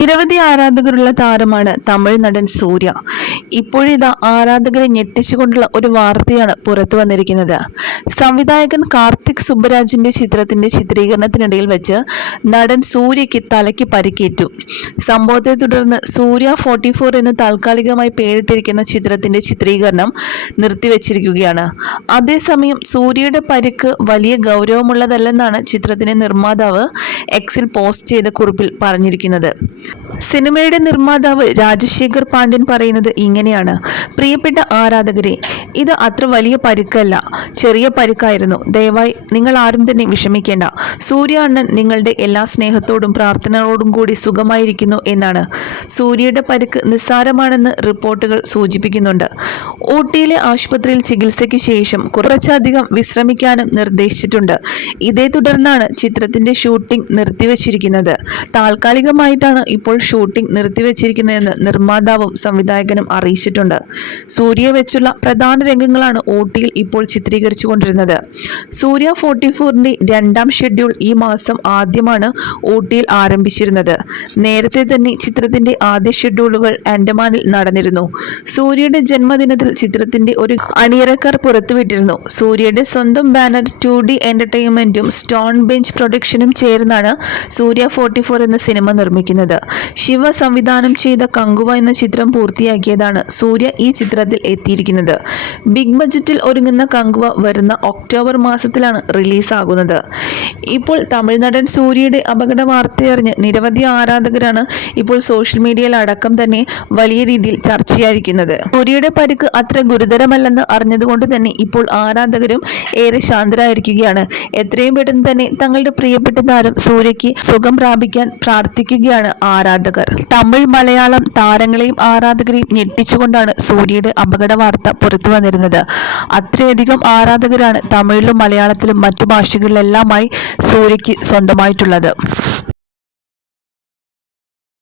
നിരവധി ആരാധകരുള്ള താരമാണ് തമിഴ് നടൻ സൂര്യ. ഇപ്പോഴിതാ ആരാധകരെ ഞെട്ടിച്ചുകൊണ്ടുള്ള ഒരു വാർത്തയാണ് പുറത്തു വന്നിരിക്കുന്നത്. സംവിധായകൻ കാർത്തിക് സുബ്ബരാജിന്റെ ചിത്രത്തിന്റെ ചിത്രീകരണത്തിനിടയിൽ വെച്ച് നടൻ സൂര്യയ്ക്ക് തലയ്ക്ക് പരിക്കേറ്റു. സംഭവത്തെ തുടർന്ന് സൂര്യ ഫോർട്ടി ഫോർ എന്ന് താൽക്കാലികമായി പേരിട്ടിരിക്കുന്ന ചിത്രത്തിന്റെ ചിത്രീകരണം നിർത്തിവച്ചിരിക്കുകയാണ്. അതേസമയം സൂര്യയുടെ പരിക്ക് വലിയ ഗൗരവമുള്ളതല്ലെന്നാണ് ചിത്രത്തിന്റെ നിർമ്മാതാവ് എക്സിൽ പോസ്റ്റ് ചെയ്ത കുറിപ്പിൽ പറഞ്ഞിരിക്കുന്നത്. സിനിമയുടെ നിർമ്മാതാവ് രാജശേഖർ പാണ്ഡ്യൻ പറയുന്നത് ഇങ്ങനെയാണ്. പ്രിയപ്പെട്ട ആരാധകരെ ഇത് അത്ര വലിയ പരിക്കല്ല. ചെറിയ പരിക്കായിരുന്നു. ദയവായി നിങ്ങൾ ആരും തന്നെ വിഷമിക്കേണ്ട. സൂര്യ അണ്ണൻ നിങ്ങളുടെ എല്ലാ സ്നേഹത്തോടും പ്രാർത്ഥനകളോടും കൂടി സുഖമായിരിക്കുന്നു എന്നാണ്. സൂര്യയുടെ പരിക്ക് നിസ്സാരമാണെന്ന് റിപ്പോർട്ടുകൾ സൂചിപ്പിക്കുന്നുണ്ട്. ഊട്ടിയിലെ ആശുപത്രിയിൽ ചികിത്സയ്ക്ക് ശേഷം കുറച്ചധികം വിശ്രമിക്കാനും നിർദ്ദേശിച്ചിട്ടുണ്ട്. ഇതേ തുടർന്നാണ് ചിത്രത്തിന്റെ ഷൂട്ടിംഗ് നിർത്തിവച്ചിരിക്കുന്നത്. താൽക്കാലികമായിട്ടാണ് ഇപ്പോൾ ഷൂട്ടിംഗ് നിർത്തിവച്ചിരിക്കുന്നതെന്ന് നിർമ്മാതാവും സംവിധായകനും അറിയിച്ചിട്ടുണ്ട്. സൂര്യ വെച്ചുള്ള പ്രധാന രംഗങ്ങളാണ് ഊട്ടിയിൽ ഇപ്പോൾ ചിത്രീകരിച്ചു കൊണ്ടിരുന്നത് സൂര്യ ഫോർട്ടി ഫോറിന്റെ രണ്ടാം ഷെഡ്യൂൾ ഈ മാസം ആദ്യമാണ് ഊട്ടിയിൽ ആരംഭിച്ചിരുന്നത്. നേരത്തെ തന്നെ ചിത്രത്തിന്റെ ആദ്യ ഷെഡ്യൂളുകൾ ആൻഡമാനിൽ നടന്നിരുന്നു. സൂര്യയുടെ ജന്മദിനത്തിൽ ചിത്രത്തിന്റെ ഒരു അണിയറക്കാർ പുറത്തുവിട്ടിരുന്നു. സൂര്യയുടെ സ്വന്തം ബാനർ ടു ഡി എന്റർടൈൻമെന്റും സ്റ്റോൺ ബെഞ്ച് പ്രൊഡക്ഷനും ചേർന്നാണ് സൂര്യ ഫോർട്ടി ഫോർ എന്ന സിനിമ നിർമ്മിക്കുന്നത്. ശിവ സംവിധാനം ചെയ്ത കങ്കുവ എന്ന ചിത്രം പൂർത്തിയാക്കിയതാണ് സൂര്യ ഈ ചിത്രത്തിൽ എത്തിയിരിക്കുന്നത്. ബിഗ് ബജറ്റിൽ ഒരുങ്ങുന്ന കങ്കുവ വരുന്ന ഒക്ടോബർ മാസത്തിലാണ് റിലീസാകുന്നത്. ഇപ്പോൾ തമിഴ് നടൻ സൂര്യയുടെ അപകട വാർത്തയറിഞ്ഞ് നിരവധി ആരാധകരാണ് ഇപ്പോൾ സോഷ്യൽ മീഡിയയിൽ അടക്കം തന്നെ വലിയ രീതിയിൽ ചർച്ചയായിരിക്കുന്നത്. സൂര്യയുടെ പരിക്ക് അത്ര ഗുരുതരമല്ലെന്ന് അറിഞ്ഞതുകൊണ്ട് തന്നെ ഇപ്പോൾ ആരാധകരും ഏറെ ശാന്തരായിരിക്കുകയാണ്. എത്രയും പെട്ടെന്ന് തന്നെ തങ്ങളുടെ പ്രിയപ്പെട്ട താരം സൂര്യയ്ക്ക് സുഖം പ്രാപിക്കാൻ പ്രാർത്ഥിക്കുകയാണ് ആരാധകർ. തമിഴ് മലയാളം താരങ്ങളെയും ആരാധകരെയും ഞെട്ടിച്ചുകൊണ്ടാണ് സൂര്യയുടെ അപകട വാർത്ത പുറത്തു വന്നിരുന്നത്. അത്രയധികം ആരാധകരാണ് തമിഴിലും മലയാളത്തിലും മറ്റു ഭാഷകളിലെല്ലാമായി സൂര്യയ്ക്ക് സ്വന്തമായിട്ടുള്ളത്.